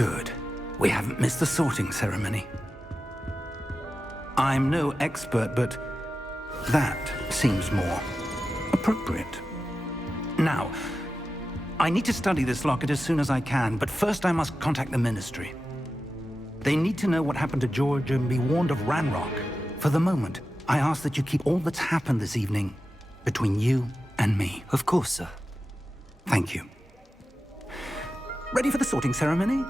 Good. We haven't missed the sorting ceremony. I'm no expert, but that seems more appropriate. Now, I need to study this locket as soon as I can, but first I must contact the Ministry. They need to know what happened to George and be warned of Ranrock. For the moment, I ask that you keep all that's happened this evening between you and me. Of course, sir. Thank you. Ready for the sorting ceremony?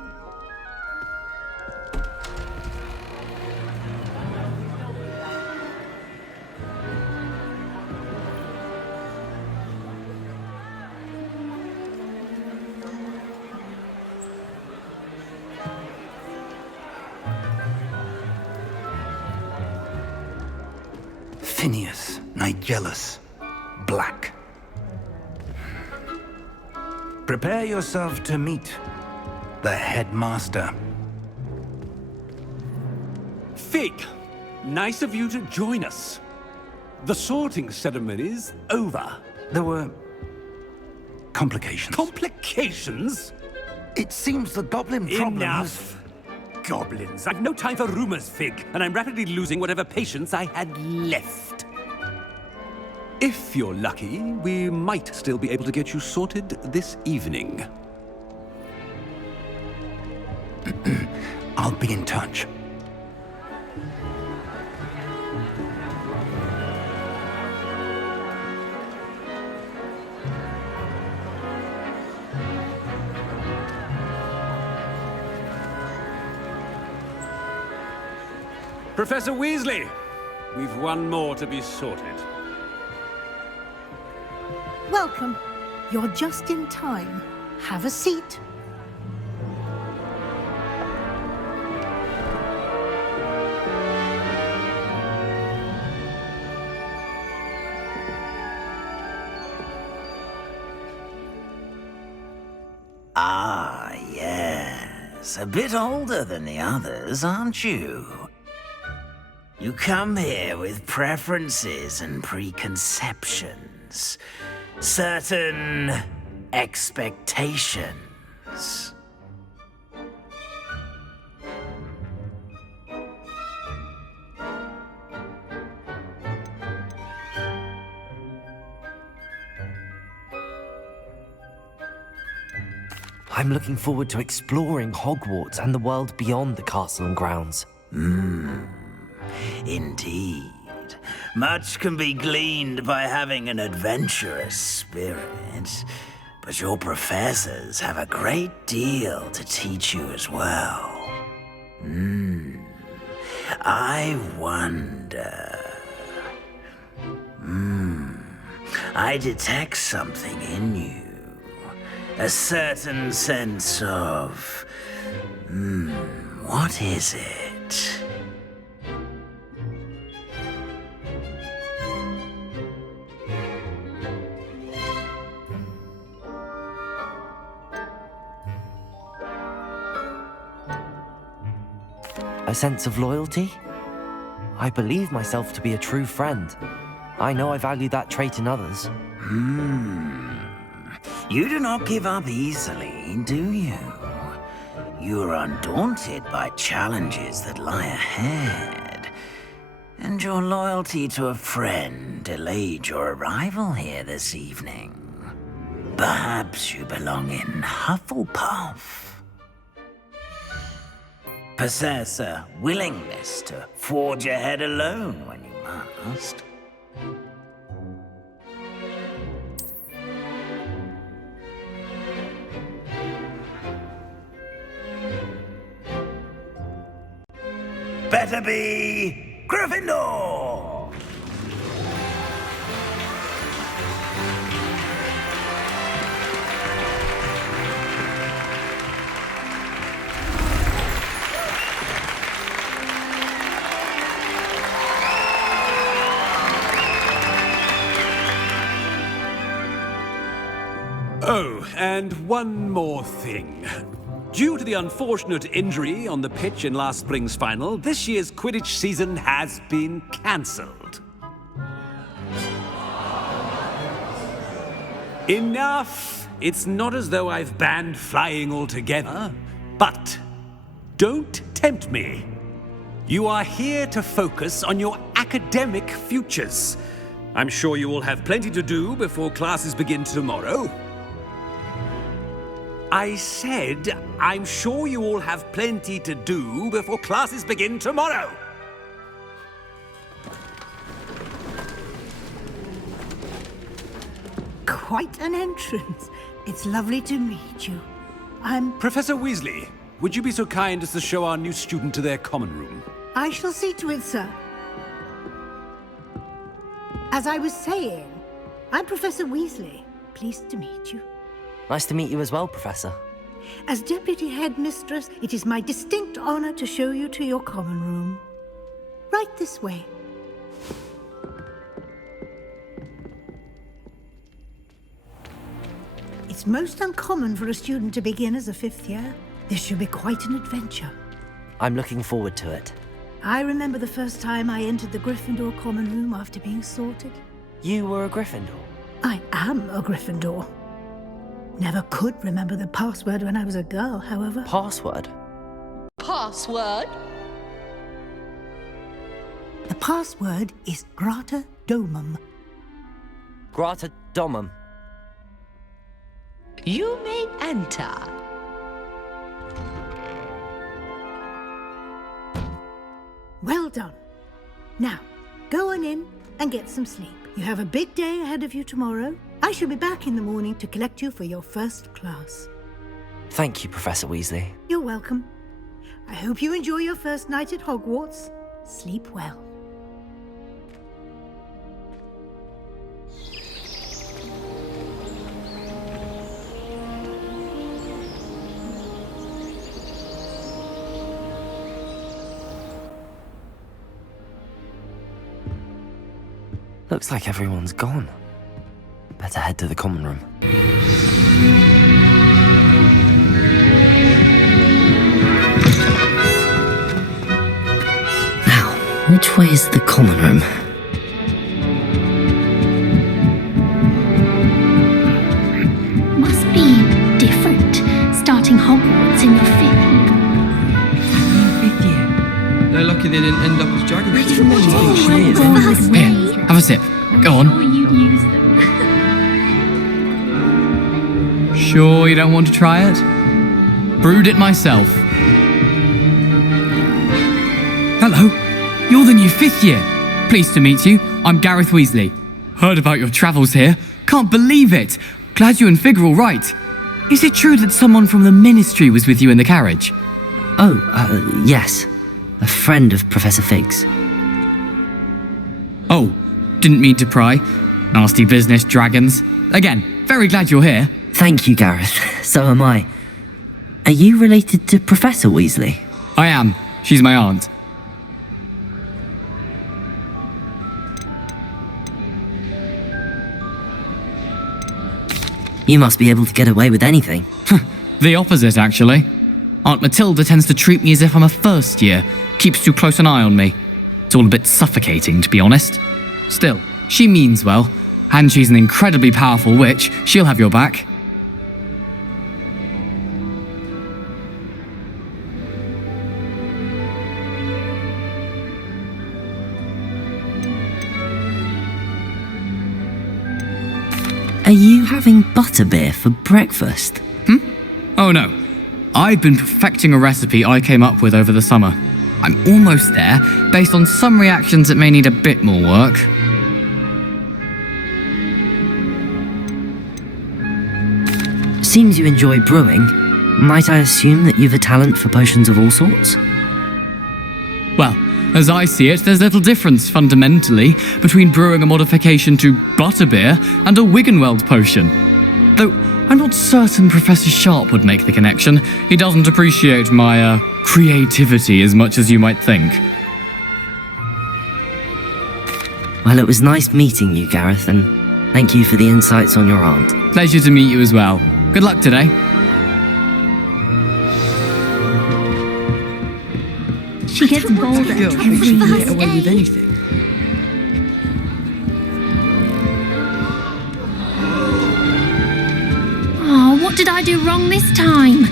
Phineas, Nigellus, Black. Prepare yourself to meet the headmaster. Fig, nice of you to join us. The sorting ceremony's over. There were complications. Complications? It seems the goblin problem Enough! Goblins. I've no time for rumors, Fig, and I'm rapidly losing whatever patience I had left. If you're lucky, we might still be able to get you sorted this evening. I'll be in touch. Professor Weasley, we've one more to be sorted. Welcome. You're just in time. Have a seat. Ah, yes. A bit older than the others, aren't you? You come here with preferences and preconceptions. Certain expectations. I'm looking forward to exploring Hogwarts and the world beyond the castle and grounds. Indeed. Much can be gleaned by having an adventurous spirit, but your professors have a great deal to teach you as well. I wonder... I detect something in you. A certain sense of... what is it? A sense of loyalty? I believe myself to be a true friend. I know I value that trait in others. You do not give up easily, do you? You are undaunted by challenges that lie ahead. And your loyalty to a friend delayed your arrival here this evening. Perhaps you belong in Hufflepuff. Possess a willingness to forge ahead alone when you must. Better be Gryffindor! Oh, and one more thing. Due to the unfortunate injury on the pitch in last spring's final, this year's Quidditch season has been cancelled. Enough! It's not as though I've banned flying altogether. But don't tempt me. You are here to focus on your academic futures. I'm sure you will have plenty to do before classes begin tomorrow. I said, I'm sure you all have plenty to do before classes begin tomorrow. Quite an entrance. It's lovely to meet you. Professor Weasley, would you be so kind as to show our new student to their common room? I shall see to it, sir. As I was saying, I'm Professor Weasley. Pleased to meet you. Nice to meet you as well, Professor. As Deputy Headmistress, it is my distinct honor to show you to your common room. Right this way. It's most uncommon for a student to begin as a fifth year. This should be quite an adventure. I'm looking forward to it. I remember the first time I entered the Gryffindor common room after being sorted. You were a Gryffindor? I am a Gryffindor. Never could remember the password when I was a girl, however. Password? Password? The password is Grata Domum. Grata Domum. You may enter. Well done. Now, go on in and get some sleep. You have a big day ahead of you tomorrow. I shall be back in the morning to collect you for your first class. Thank you, Professor Weasley. You're welcome. I hope you enjoy your first night at Hogwarts. Sleep well. Looks like everyone's gone. Better head to the common room. Now, which way is the common room? Must be different, starting Hogwarts in your Fifth year. They're lucky they didn't end up as dragons. Here, Have a sip. Go on. You'd use them. Sure you don't want to try it? Brewed it myself. Hello. You're the new fifth year. Pleased to meet you. I'm Gareth Weasley. Heard about your travels here. Can't believe it. Glad you and Fig are all right. Is it true that someone from the Ministry was with you in the carriage? Oh, yes. A friend of Professor Fig's. Oh, didn't mean to pry. Nasty business, dragons. Again, very glad you're here. Thank you, Gareth. So am I. Are you related to Professor Weasley? I am. She's my aunt. You must be able to get away with anything. The opposite, actually. Aunt Matilda tends to treat me as if I'm a first year. Keeps too close an eye on me. It's all a bit suffocating, to be honest. Still, she means well. And she's an incredibly powerful witch. She'll have your back. Are you having butterbeer for breakfast? Oh no. I've been perfecting a recipe I came up with over the summer. I'm almost there, based on some reactions that may need a bit more work. Seems you enjoy brewing. Might I assume that you've a talent for potions of all sorts? Well, as I see it, there's little difference, fundamentally, between brewing a modification to butterbeer and a Wiggenweld potion. Though, I'm not certain Professor Sharp would make the connection. He doesn't appreciate my, creativity as much as you might think. Well, it was nice meeting you, Gareth, and thank you for the insights on your aunt. Pleasure to meet you as well. Good luck today. She gets bolder every year. Away with anything. Oh, what did I do wrong this time?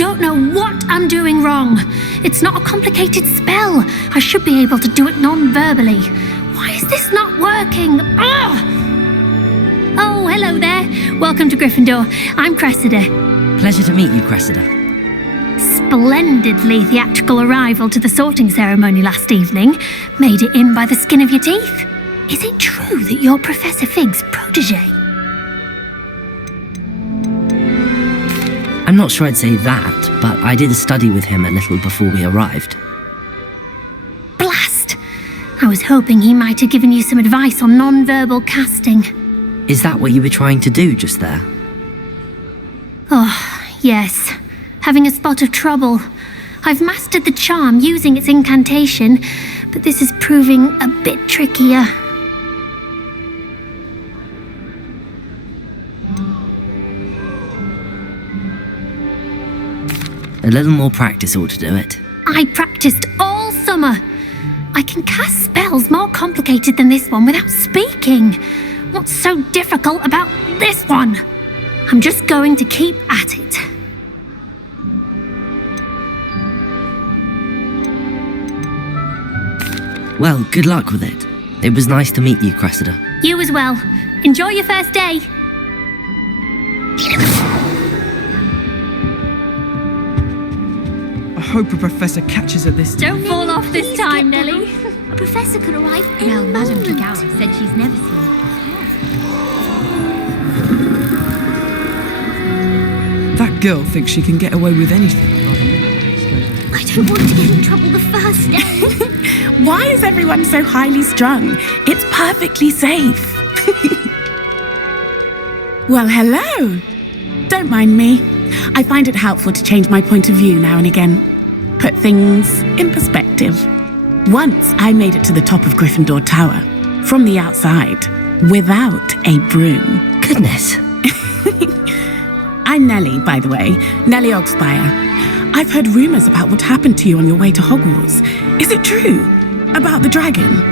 don't know what I'm doing wrong. It's not a complicated spell. I should be able to do it non-verbally. Why is this not working? Ugh! Oh, hello there. Welcome to Gryffindor. I'm Cressida. Pleasure to meet you, Cressida. Splendidly theatrical arrival to the sorting ceremony last evening. Made it in by the skin of your teeth. Is it true that you're Professor Fig's protege? I'm not sure I'd say that, but I did study with him a little before we arrived. Blast! I was hoping he might have given you some advice on non-verbal casting. Is that what you were trying to do just there? Oh, yes. Having a spot of trouble. I've mastered the charm using its incantation, but this is proving a bit trickier. A little more practice ought to do it. I practiced all summer. I can cast spells more complicated than this one without speaking. What's so difficult about this one? I'm just going to keep at it. Well, good luck with it. It was nice to meet you, Cressida. You as well. Enjoy your first day. I hope a professor catches her this time. Don't fall off this time, Nellie. A professor could arrive any moment. Madame Dragara said she's never seen it. That girl thinks she can get away with anything. I don't want to get in trouble the first day. Why is everyone so highly strung? It's perfectly safe. Well, hello. Don't mind me. I find it helpful to change my point of view now and again. Put things in perspective. Once I made it to the top of Gryffindor Tower, from the outside, without a broom. Goodness. I'm Nellie, by the way. Nellie Ogspire. I've heard rumours about what happened to you on your way to Hogwarts. Is it true? About the dragon?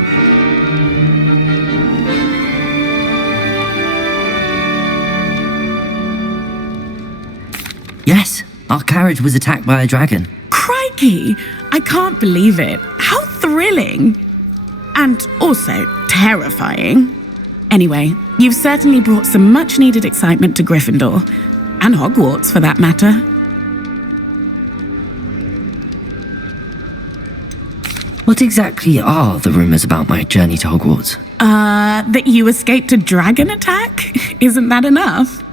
Yes, our carriage was attacked by a dragon. Crikey! I can't believe it. How thrilling! And also terrifying. Anyway, you've certainly brought some much-needed excitement to Gryffindor. And Hogwarts, for that matter. What exactly are the rumours about my journey to Hogwarts? That you escaped a dragon attack? Isn't that enough?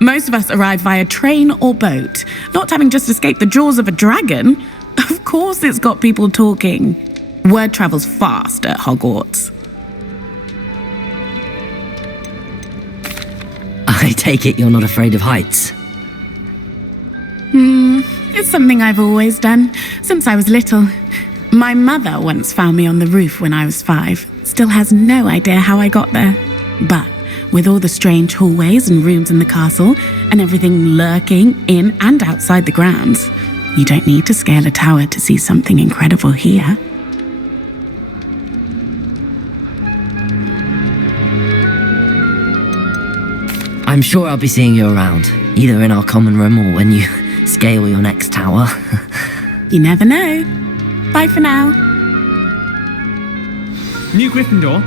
Most of us arrive via train or boat, not having just escaped the jaws of a dragon. Of course it's got people talking. Word travels fast at Hogwarts. I take it you're not afraid of heights. It's something I've always done, since I was little. My mother once found me on the roof when I was 5. Still has no idea how I got there. But with all the strange hallways and rooms in the castle, and everything lurking in and outside the grounds, you don't need to scale a tower to see something incredible here. I'm sure I'll be seeing you around, either in our common room or when you scale your next tower. You never know. Bye for now. New Gryffindor,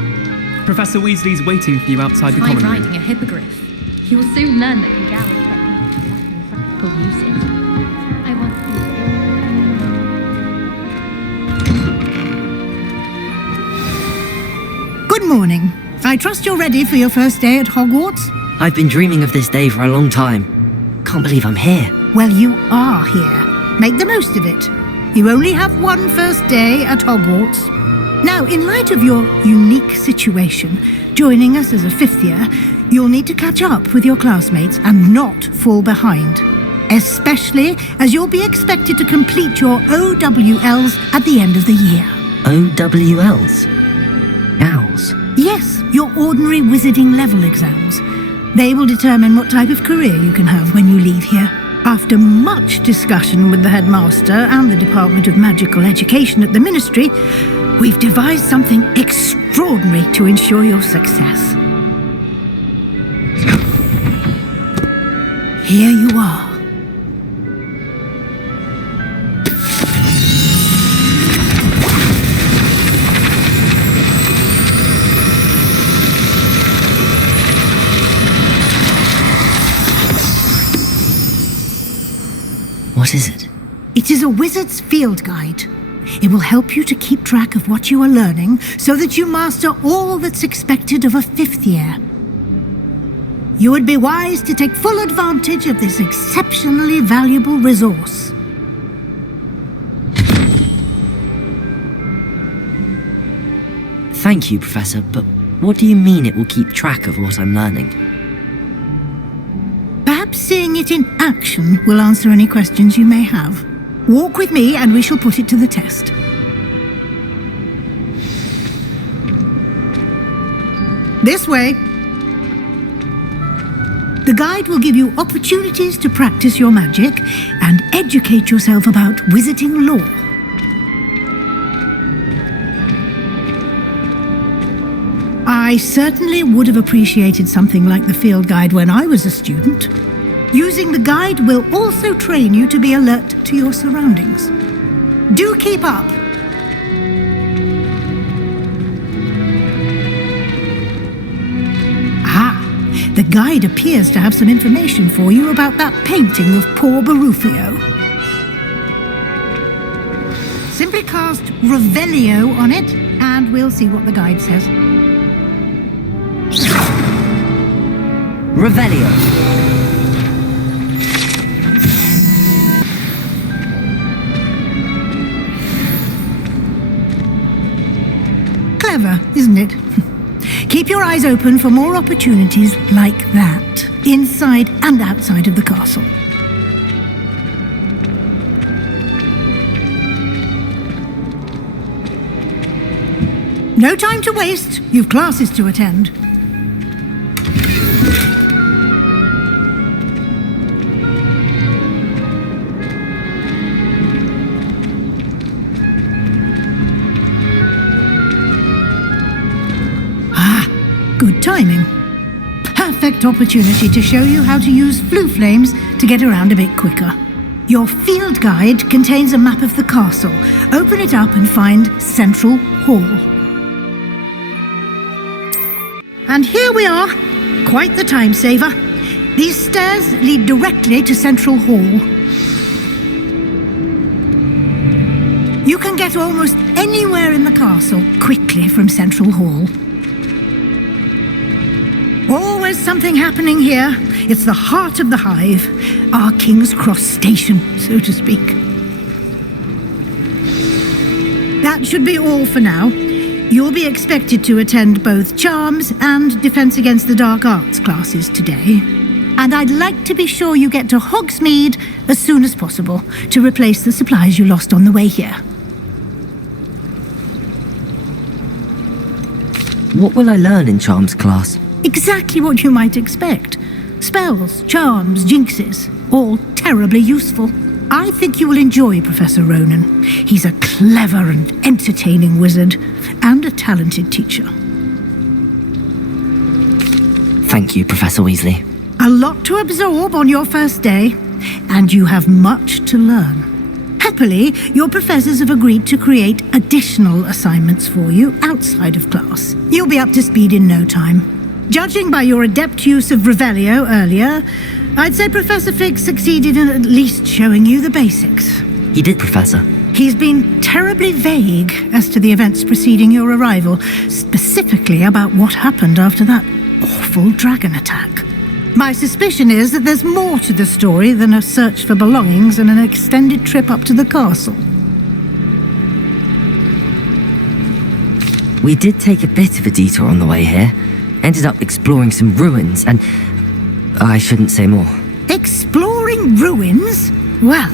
Professor Weasley's waiting for you outside the common room. Writing a hippogriff. You will soon learn that Kagao techniques are practical uses. I want Good morning. I trust you're ready for your first day at Hogwarts? I've been dreaming of this day for a long time. Can't believe I'm here. Well, you are here. Make the most of it. You only have one first day at Hogwarts. Now, in light of your unique situation, joining us as a 5th year, you'll need to catch up with your classmates and not fall behind. Especially as you'll be expected to complete your OWLs at the end of the year. OWLs? Owls? Yes, your ordinary wizarding level exams. They will determine what type of career you can have when you leave here. After much discussion with the headmaster and the Department of Magical Education at the Ministry, we've devised something extraordinary to ensure your success. Here you are. What is it? It is a wizard's field guide. It will help you to keep track of what you are learning so that you master all that's expected of a 5th year. You would be wise to take full advantage of this exceptionally valuable resource. Thank you, Professor, but what do you mean it will keep track of what I'm learning? Perhaps seeing it in action will answer any questions you may have. Walk with me and we shall put it to the test. This way. The guide will give you opportunities to practice your magic and educate yourself about wizarding lore. I certainly would have appreciated something like the field guide when I was a student. Using the guide will also train you to be alert to your surroundings. Do keep up! The guide appears to have some information for you about that painting of poor Barufio. Simply cast Revelio on it, and we'll see what the guide says. Revelio. Clever, isn't it? Keep your eyes open for more opportunities like that, inside and outside of the castle. No time to waste. You've classes to attend. Good timing. Perfect opportunity to show you how to use flue flames to get around a bit quicker. Your field guide contains a map of the castle. Open it up and find Central Hall. And here we are. Quite the time saver. These stairs lead directly to Central Hall. You can get almost anywhere in the castle quickly from Central Hall. Always something happening here. It's the heart of the hive, our King's Cross station, so to speak. That should be all for now. You'll be expected to attend both Charms and Defense Against the Dark Arts classes today. And I'd like to be sure you get to Hogsmeade as soon as possible to replace the supplies you lost on the way here. What will I learn in Charms class? Exactly what you might expect. Spells, charms, jinxes, all terribly useful. I think you will enjoy Professor Ronan. He's a clever and entertaining wizard, and a talented teacher. Thank you, Professor Weasley. A lot to absorb on your first day, and you have much to learn. Happily, your professors have agreed to create additional assignments for you outside of class. You'll be up to speed in no time. Judging by your adept use of Revelio earlier, I'd say Professor Fig succeeded in at least showing you the basics. He did, Professor. He's been terribly vague as to the events preceding your arrival, specifically about what happened after that awful dragon attack. My suspicion is that there's more to the story than a search for belongings and an extended trip up to the castle. We did take a bit of a detour on the way here. Ended up exploring some ruins and... I shouldn't say more. Exploring ruins? Well,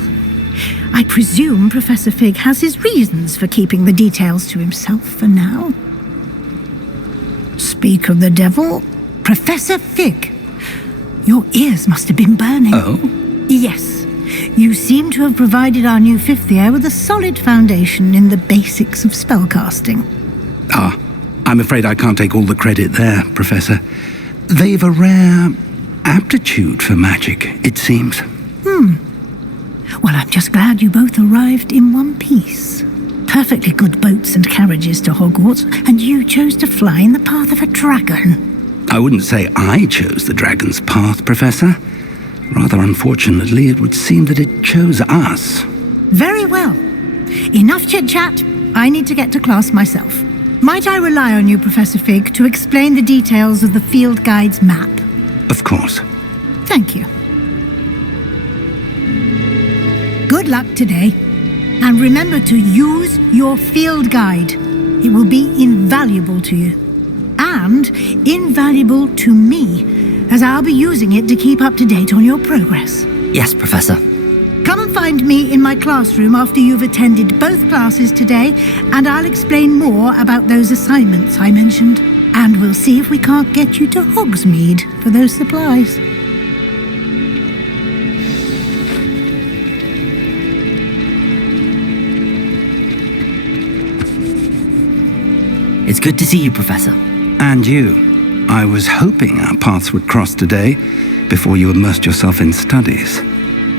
I presume Professor Fig has his reasons for keeping the details to himself for now. Speak of the devil, Professor Fig. Your ears must have been burning. Oh? Yes. You seem to have provided our new 5th year with a solid foundation in the basics of spellcasting. Ah, I'm afraid I can't take all the credit there, Professor. They've a rare aptitude for magic, it seems. Well, I'm just glad you both arrived in one piece. Perfectly good boats and carriages to Hogwarts, and you chose to fly in the path of a dragon. I wouldn't say I chose the dragon's path, Professor. Rather unfortunately, it would seem that it chose us. Very well. Enough chit-chat. I need to get to class myself. Might I rely on you, Professor Fig, to explain the details of the field guide's map? Of course. Thank you. Good luck today. And remember to use your field guide. It will be invaluable to you. And invaluable to me, as I'll be using it to keep up to date on your progress. Yes, Professor. Come and find me in my classroom after you've attended both classes today, and I'll explain more about those assignments I mentioned. And we'll see if we can't get you to Hogsmeade for those supplies. It's good to see you, Professor. And you. I was hoping our paths would cross today, before you immersed yourself in studies.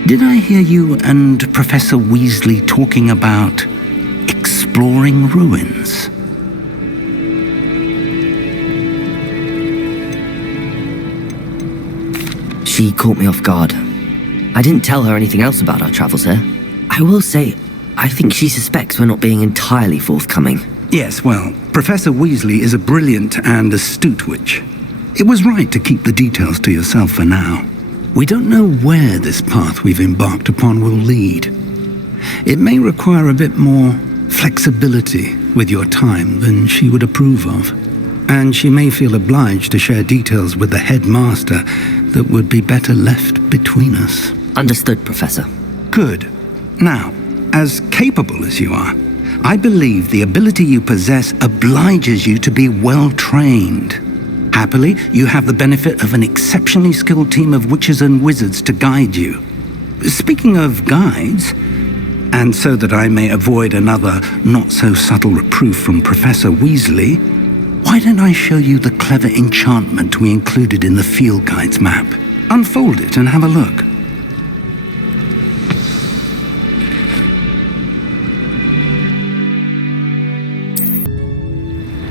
Did I hear you and Professor Weasley talking about exploring ruins? She caught me off guard. I didn't tell her anything else about our travels here. I will say, I think she suspects we're not being entirely forthcoming. Yes, well, Professor Weasley is a brilliant and astute witch. It was right to keep the details to yourself for now. We don't know where this path we've embarked upon will lead. It may require a bit more flexibility with your time than she would approve of. And she may feel obliged to share details with the headmaster that would be better left between us. Understood, Professor. Good. Now, as capable as you are, I believe the ability you possess obliges you to be well trained. Happily, you have the benefit of an exceptionally skilled team of witches and wizards to guide you. Speaking of guides, and so that I may avoid another not-so-subtle reproof from Professor Weasley, why don't I show you the clever enchantment we included in the field guide's map? Unfold it and have a look.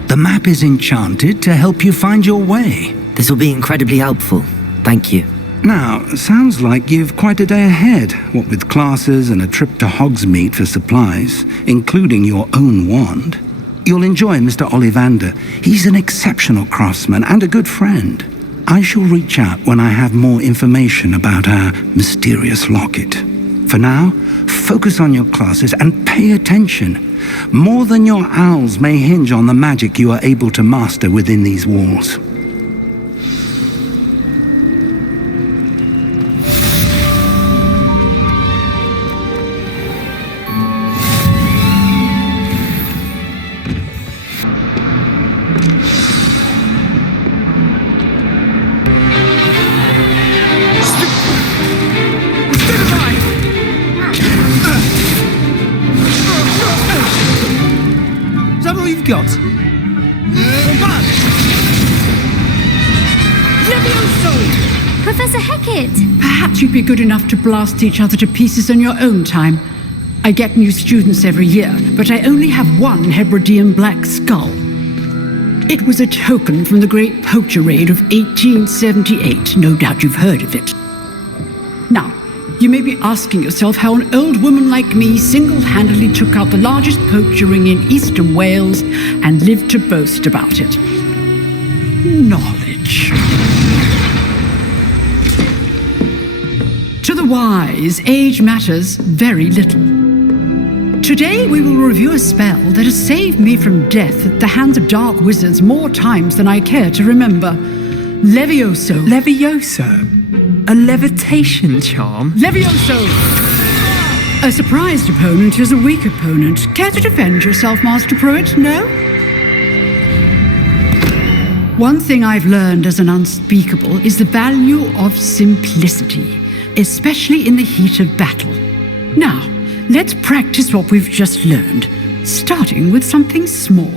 The map is enchanted to help you find your way. This will be incredibly helpful. Thank you. Now, sounds like you've quite a day ahead, what with classes and a trip to Hogsmeade for supplies, including your own wand. You'll enjoy Mr. Ollivander. He's an exceptional craftsman and a good friend. I shall reach out when I have more information about our mysterious locket. For now, focus on your classes and pay attention. More than your owls may hinge on the magic you are able to master within these walls. Got. Levioso! Professor Hecat! Perhaps you'd be good enough to blast each other to pieces in your own time. I get new students every year, but I only have one Hebridean black skull. It was a token from the Great Poacher Raid of 1878. No doubt you've heard of it. Now, you may be asking yourself how an old woman like me single-handedly took out the largest poacher ring in eastern Wales and lived to boast about it. Knowledge. To the wise, age matters very little. Today we will review a spell that has saved me from death at the hands of dark wizards more times than I care to remember. Levioso. Levioso? A levitation charm? Levioso! A surprised opponent is a weak opponent. Care to defend yourself, Master Pruitt? No? One thing I've learned as an unspeakable is the value of simplicity, especially in the heat of battle. Now, let's practice what we've just learned, starting with something small.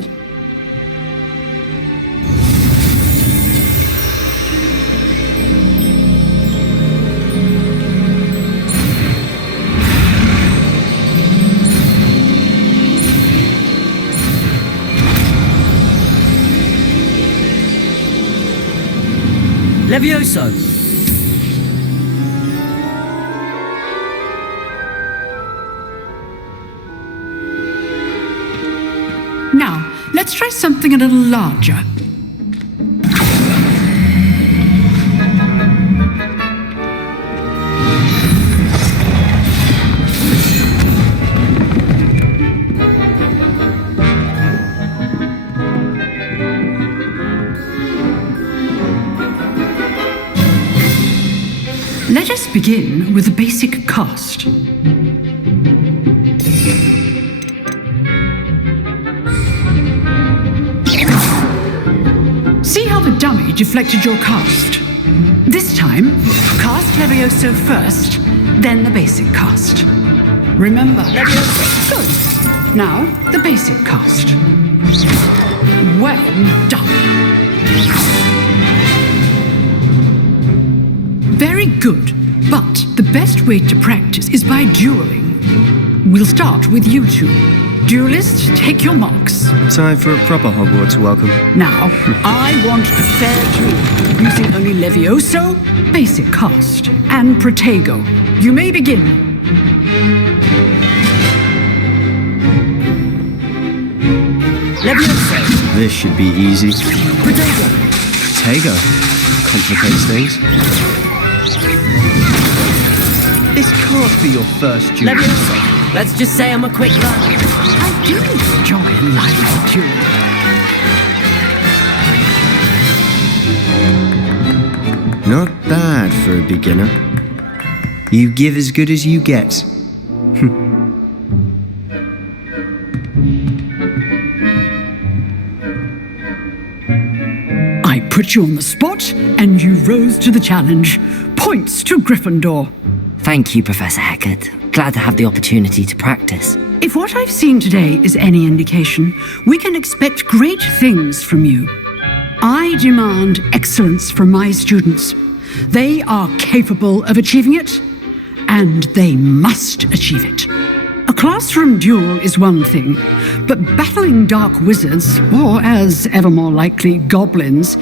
Levioso! Let's try something a little larger. Let us begin with the basic cast. See how the dummy deflected your cast? This time, cast Levioso first, then the basic cast. Remember, Levioso. Good. Now, the basic cast. Well done. Very good, but the best way to practice is by dueling. We'll start with you two. Duelists, take your marks. Time for a proper Hogwarts welcome. Now, I want a fair duel, using only Levioso, basic cast, and Protego. You may begin. Levioso. This should be easy. Protego. Protego. Complicates things. This can't be your first duel. Levioso. Let's just say I'm a quick learner. I do enjoy live dueling. Not bad for a beginner. You give as good as you get. I put you on the spot, and you rose to the challenge. Points to Gryffindor. Thank you, Professor Hecat. Glad to have the opportunity to practice. If what I've seen today is any indication, we can expect great things from you. I demand excellence from my students. They are capable of achieving it, and they must achieve it. A classroom duel is one thing, but battling dark wizards, or as ever more likely, goblins,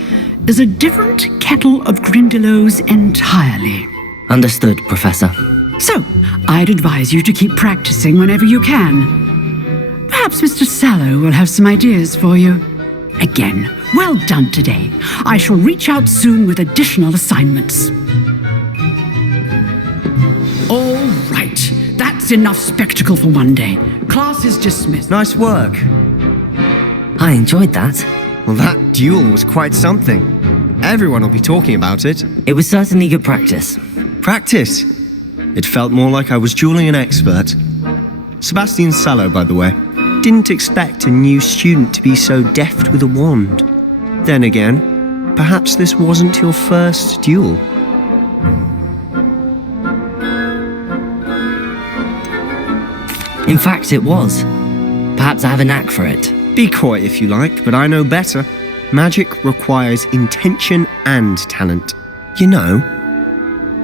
is a different kettle of Grindylows entirely. Understood, Professor. So, I'd advise you to keep practicing whenever you can. Perhaps Mr. Sallow will have some ideas for you. Again, well done today. I shall reach out soon with additional assignments. All right, that's enough spectacle for one day. Class is dismissed. Nice work. I enjoyed that. Well, that duel was quite something. Everyone will be talking about it. It was certainly good practice. Practice? It felt more like I was dueling an expert. Sebastian Sallow, by the way, didn't expect a new student to be so deft with a wand. Then again, perhaps this wasn't your first duel. In fact, it was. Perhaps I have a knack for it. Be coy if you like, but I know better. Magic requires intention and talent. You know,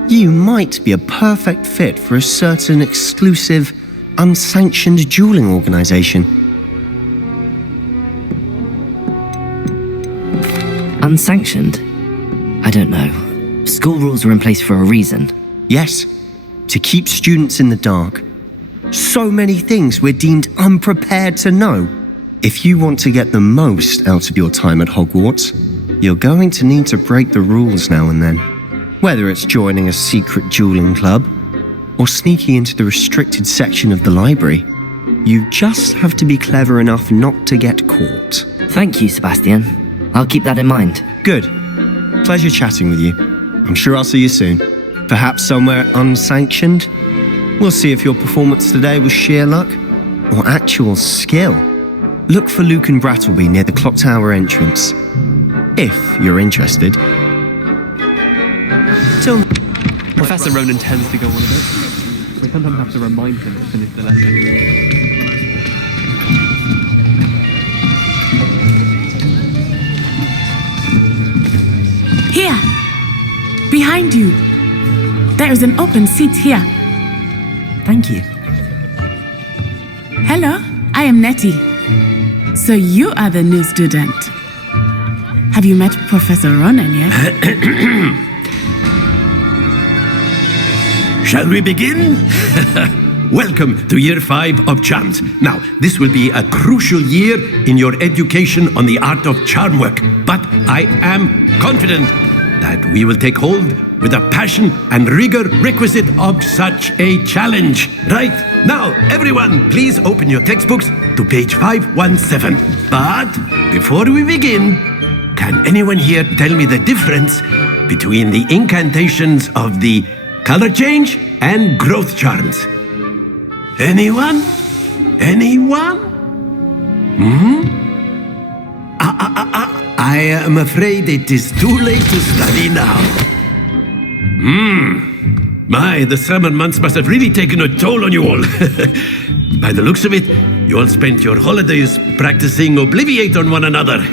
you might be a perfect fit for a certain exclusive, unsanctioned dueling organization. Unsanctioned? I don't know. School rules are in place for a reason. Yes, to keep students in the dark. So many things we're deemed unprepared to know. If you want to get the most out of your time at Hogwarts, you're going to need to break the rules now and then. Whether it's joining a secret dueling club, or sneaking into the restricted section of the library, you just have to be clever enough not to get caught. Thank you, Sebastian. I'll keep that in mind. Good. Pleasure chatting with you. I'm sure I'll see you soon. Perhaps somewhere unsanctioned? We'll see if your performance today was sheer luck or actual skill. Look for Luke and Brattleby near the clock tower entrance. If you're interested. Till... Professor Ronan tends to go on a bit. We sometimes have to remind him to finish the lesson. Here! Behind you! There is an open seat here. Thank you. Hello, I am Nettie. So you are the new student. Have you met Professor Ronan yet? Shall we begin? welcome to Year 5 of Charms. Now, this will be a crucial year in your education on the art of charm work, but I am confident that we will take hold with the passion and rigor requisite of such a challenge. Right, now, everyone, please open your textbooks to page 517. But before we begin, can anyone here tell me the difference between the incantations of the color change and growth charms? Anyone? Anyone? I am afraid it is too late to study now. My, the summer months must have really taken a toll on you all. By the looks of it, you all spent your holidays practicing Obliviate on one another.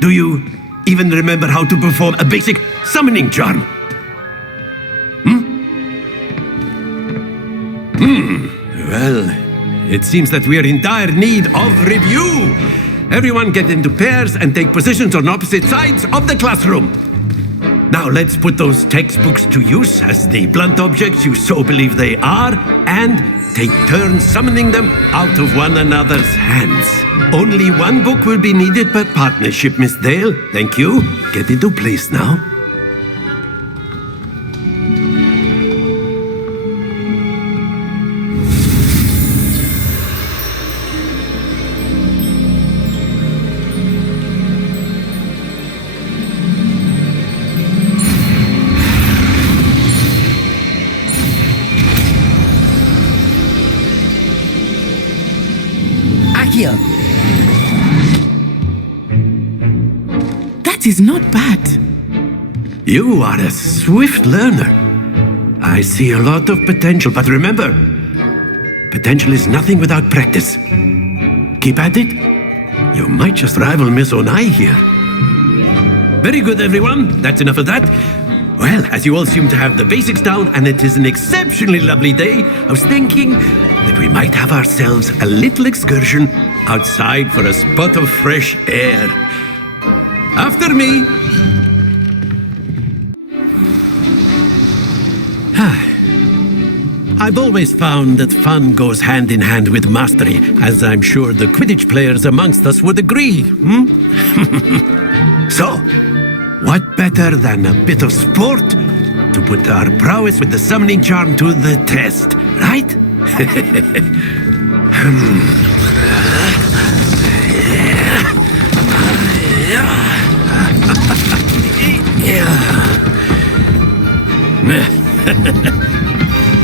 Do you even remember how to perform a basic summoning charm? Well, it seems that we are in dire need of review. Everyone get into pairs and take positions on opposite sides of the classroom. Now let's put those textbooks to use as the blunt objects you so believe they are, and take turns summoning them out of one another's hands. Only one book will be needed per partnership, Miss Dale. Thank you. Get into place now. Accio! That is not bad. You are a swift learner. I see a lot of potential, but remember, potential is nothing without practice. Keep at it. You might just rival Miss Onai here. Very good, everyone. That's enough of that. Well, as you all seem to have the basics down, and it is an exceptionally lovely day, I was thinking that we might have ourselves a little excursion outside for a spot of fresh air. After me. I've always found that fun goes hand in hand with mastery, as I'm sure the Quidditch players amongst us would agree. So, what better than a bit of sport to put our prowess with the summoning charm to the test, right?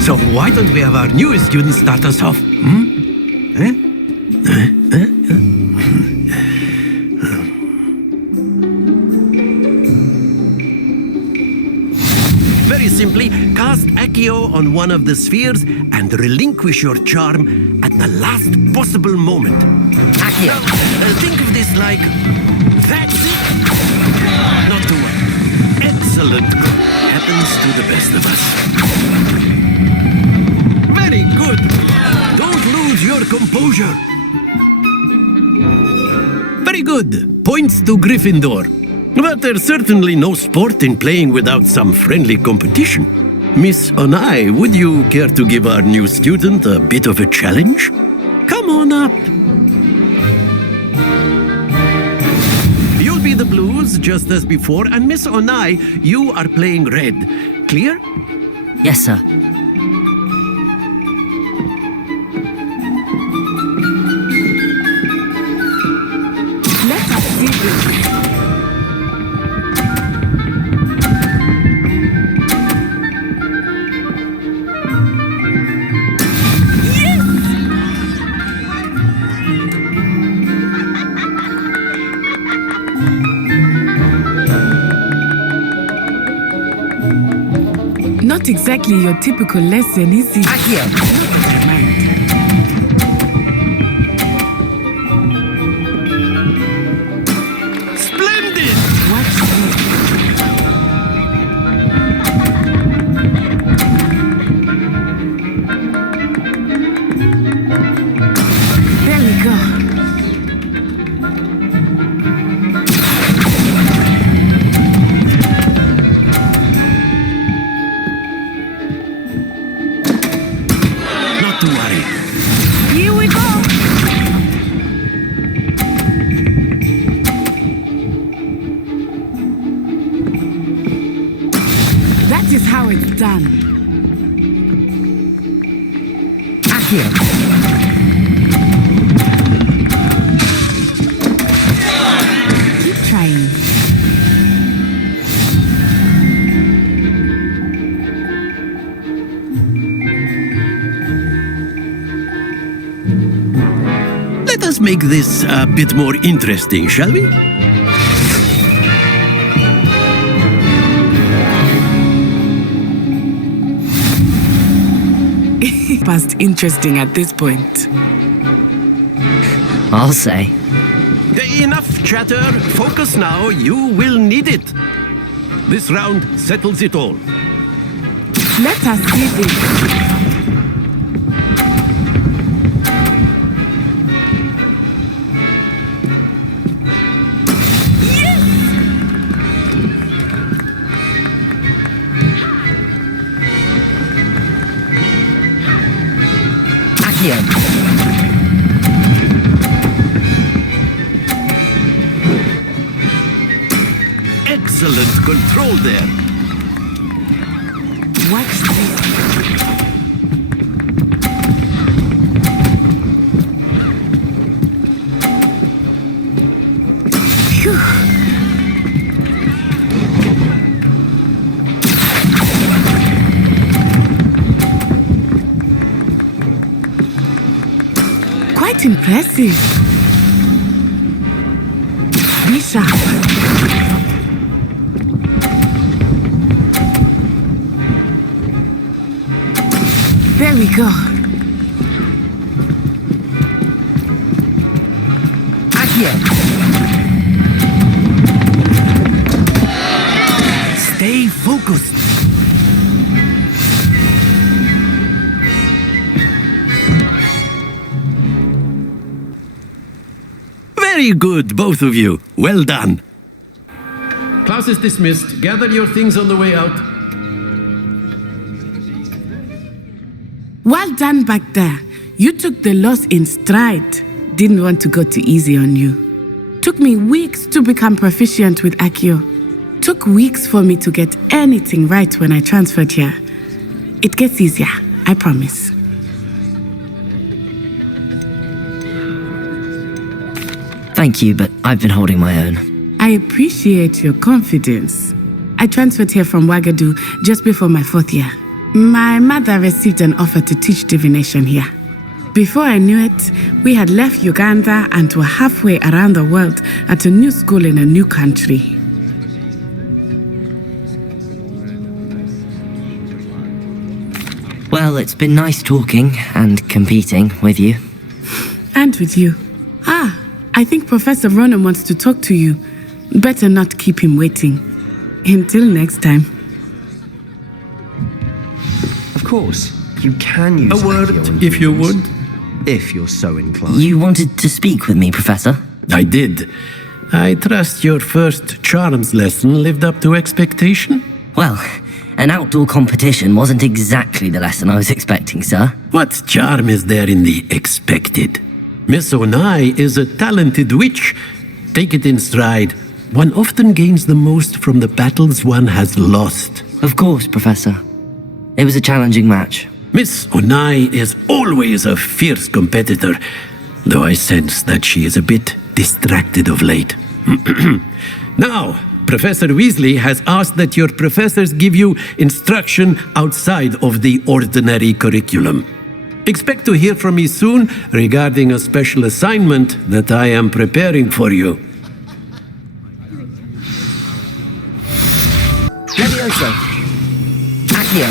So why don't we have our newest student start us off? Very simply, cast Accio on one of the spheres and relinquish your charm at the last possible moment. Accio! Think of this like... That's it! Not to worry. Excellent. Happens to the best of us. Very good. Don't lose your composure. Very good. Points to Gryffindor. But there's certainly no sport in playing without some friendly competition. Miss Onai, would you care to give our new student a bit of a challenge? Come on up. You'll be the blues, just as before, and Miss Onai, you are playing red. Clear? Yes, sir. Let us see this. Not exactly your typical lesson, is it? Accio! Splendid! Watch this. There we go. That is how it's done. Accio. Keep trying. Let us make this a bit more interesting, shall we? Past interesting at this point. I'll say. Enough chatter. Focus now. You will need it. This round settles it all. Let us see this. Accio. Excellent control there. Watch this. Phew. Quite impressive. Be sharp. There we go. Accio. Stay focused. Very good, both of you. Well done. Class is dismissed. Gather your things on the way out. Well done back there. You took the loss in stride. Didn't want to go too easy on you. Took me weeks to become proficient with Accio. Took weeks for me to get anything right when I transferred here. It gets easier, I promise. Thank you, but I've been holding my own. I appreciate your confidence. I transferred here from Wagadu just before my 4th year. My mother received an offer to teach divination here. Before I knew it, we had left Uganda and were halfway around the world at a new school in a new country. Well, it's been nice talking and competing with you. And with you. I think Professor Ronan wants to talk to you. Better not keep him waiting. Until next time. Of course, you can use A word, Accio if you would. If you're so inclined. You wanted to speak with me, Professor? I did. I trust your first charms lesson lived up to expectation? Well, an outdoor competition wasn't exactly the lesson I was expecting, sir. What charm is there in the expected? Miss Onai is a talented witch. Take it in stride. One often gains the most from the battles one has lost. Of course, Professor. It was a challenging match. Miss Onai is always a fierce competitor, though I sense that she is a bit distracted of late. Now, Professor Weasley has asked that your professors give you instruction outside of the ordinary curriculum. Expect to hear from me soon regarding a special assignment that I am preparing for you. Levioso. Accio.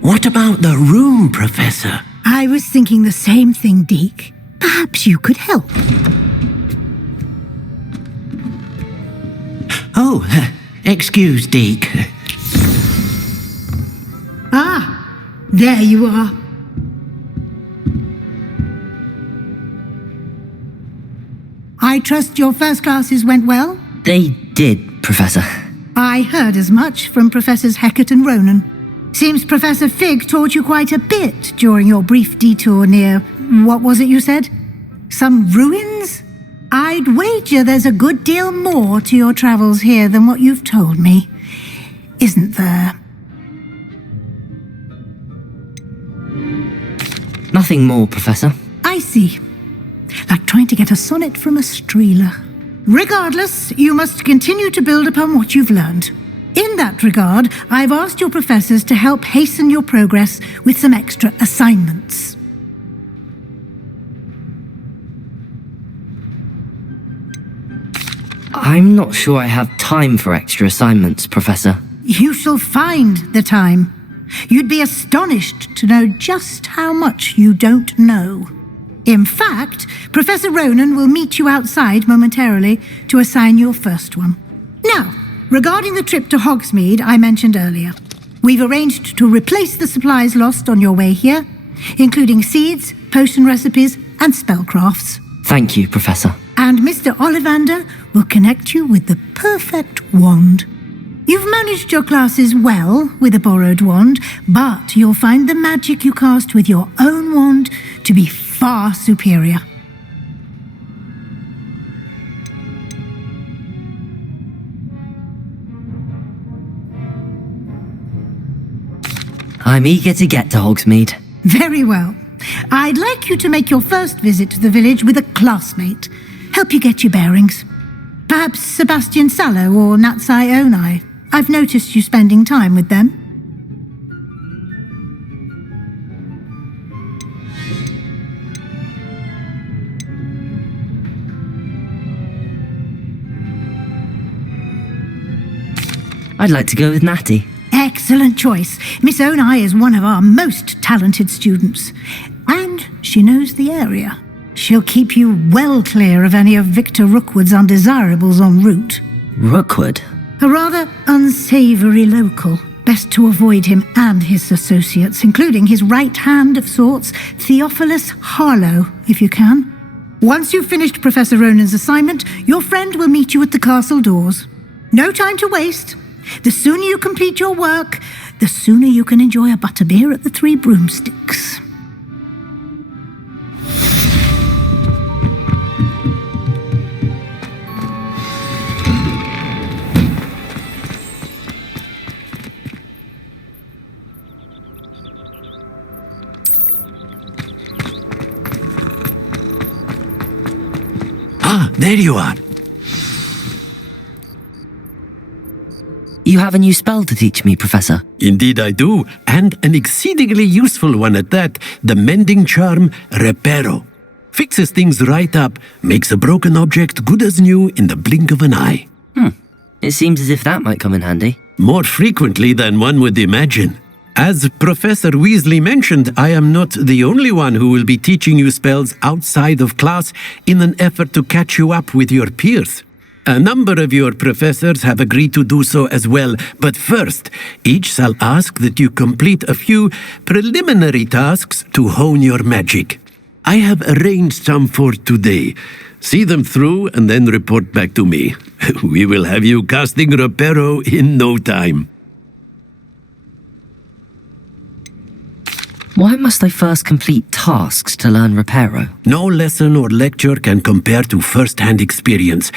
What about the room, Professor? I was thinking the same thing, Deke. Perhaps you could help. Oh, excuse, Deke. There you are. I trust your first classes went well? They did, Professor. I heard as much from Professors Hecat and Ronan. Seems Professor Fig taught you quite a bit during your brief detour near, what was it you said? Some ruins? I'd wager there's a good deal more to your travels here than what you've told me, isn't there? Nothing more, Professor. I see. Like trying to get a sonnet from a streeler. Regardless, you must continue to build upon what you've learned. In that regard, I've asked your professors to help hasten your progress with some extra assignments. I'm not sure I have time for extra assignments, Professor. You shall find the time. You'd be astonished to know just how much you don't know. In fact, Professor Ronan will meet you outside momentarily to assign your first one. Now, regarding the trip to Hogsmeade I mentioned earlier, we've arranged to replace the supplies lost on your way here, including seeds, potion recipes, and spellcrafts. Thank you, Professor. And Mr. Ollivander will connect you with the perfect wand. You've managed your classes well with a borrowed wand, but you'll find the magic you cast with your own wand to be far superior. I'm eager to get to Hogsmeade. Very well. I'd like you to make your first visit to the village with a classmate. Help you get your bearings. Perhaps Sebastian Sallow or Natsai Onai. I've noticed you spending time with them. I'd like to go with Natty. Excellent choice. Miss Onai is one of our most talented students. And she knows the area. She'll keep you well clear of any of Victor Rookwood's undesirables en route. Rookwood? A rather unsavoury local. Best to avoid him and his associates, including his right hand of sorts, Theophilus Harlow, if you can. Once you've finished Professor Ronan's assignment, your friend will meet you at the castle doors. No time to waste. The sooner you complete your work, the sooner you can enjoy a butterbeer at the Three Broomsticks. Ah, there you are. You have a new spell to teach me, Professor. Indeed I do, and an exceedingly useful one at that, the mending charm Reparo. Fixes things right up, makes a broken object good as new in the blink of an eye. It seems as if that might come in handy. More frequently than one would imagine. As Professor Weasley mentioned, I am not the only one who will be teaching you spells outside of class in an effort to catch you up with your peers. A number of your professors have agreed to do so as well, but first, each shall ask that you complete a few preliminary tasks to hone your magic. I have arranged some for today. See them through and then report back to me. We will have you casting Reparo in no time. Why must I first complete tasks to learn Reparo? No lesson or lecture can compare to first-hand experience.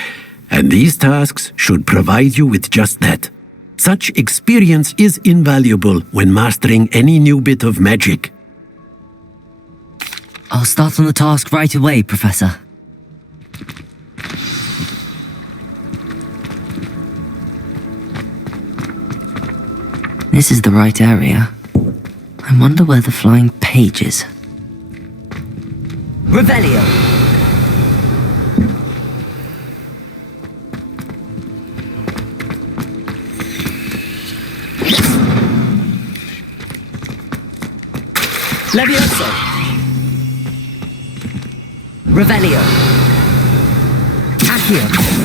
And these tasks should provide you with just that. Such experience is invaluable when mastering any new bit of magic. I'll start on the task right away, Professor. This is the right area. I wonder where the flying page is. Revelio! Levioso! Revelio! Accio!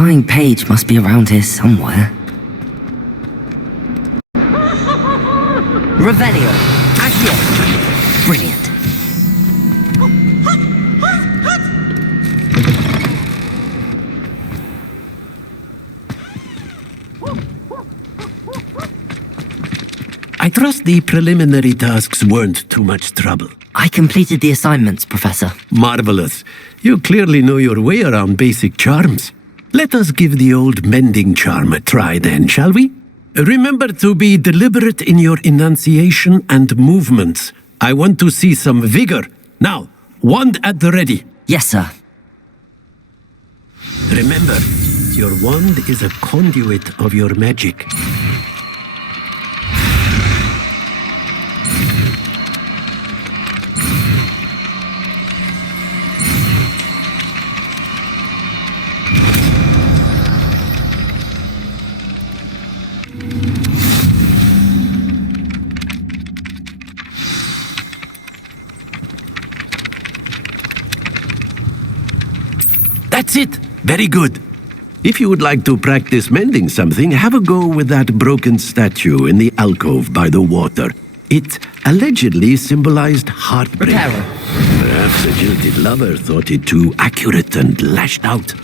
flying page must be around here somewhere. Revelio! Accio! Brilliant. I trust the preliminary tasks weren't too much trouble. I completed the assignments, Professor. Marvelous. You clearly know your way around basic charms. Let us give the old mending charm a try then, shall we? Remember to be deliberate in your enunciation and movements. I want to see some vigor. Now, wand at the ready. Yes, sir. Remember, your wand is a conduit of your magic. That's it! Very good. If you would like to practice mending something, have a go with that broken statue in the alcove by the water. It allegedly symbolized heartbreak. Reparo. Perhaps a jilted lover thought it too accurate and lashed out.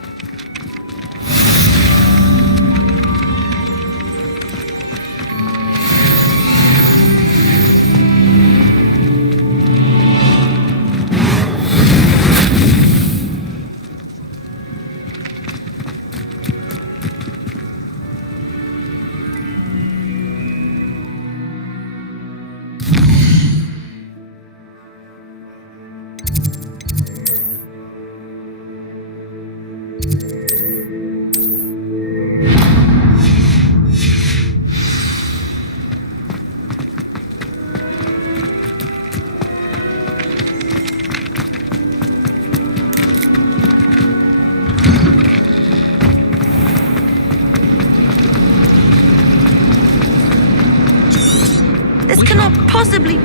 This cannot possibly...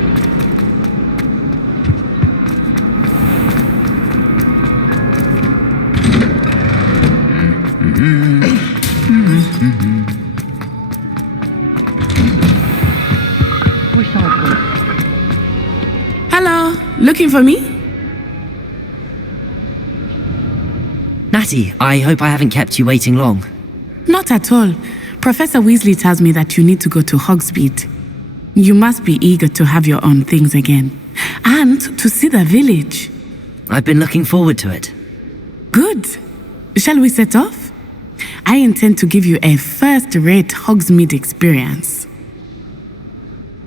Hello, looking for me? Natty, I hope I haven't kept you waiting long. Not at all. Professor Weasley tells me that you need to go to Hogsmeade. You must be eager to have your own things again. And to see the village. I've been looking forward to it. Good. Shall we set off? I intend to give you a first-rate Hogsmeade experience.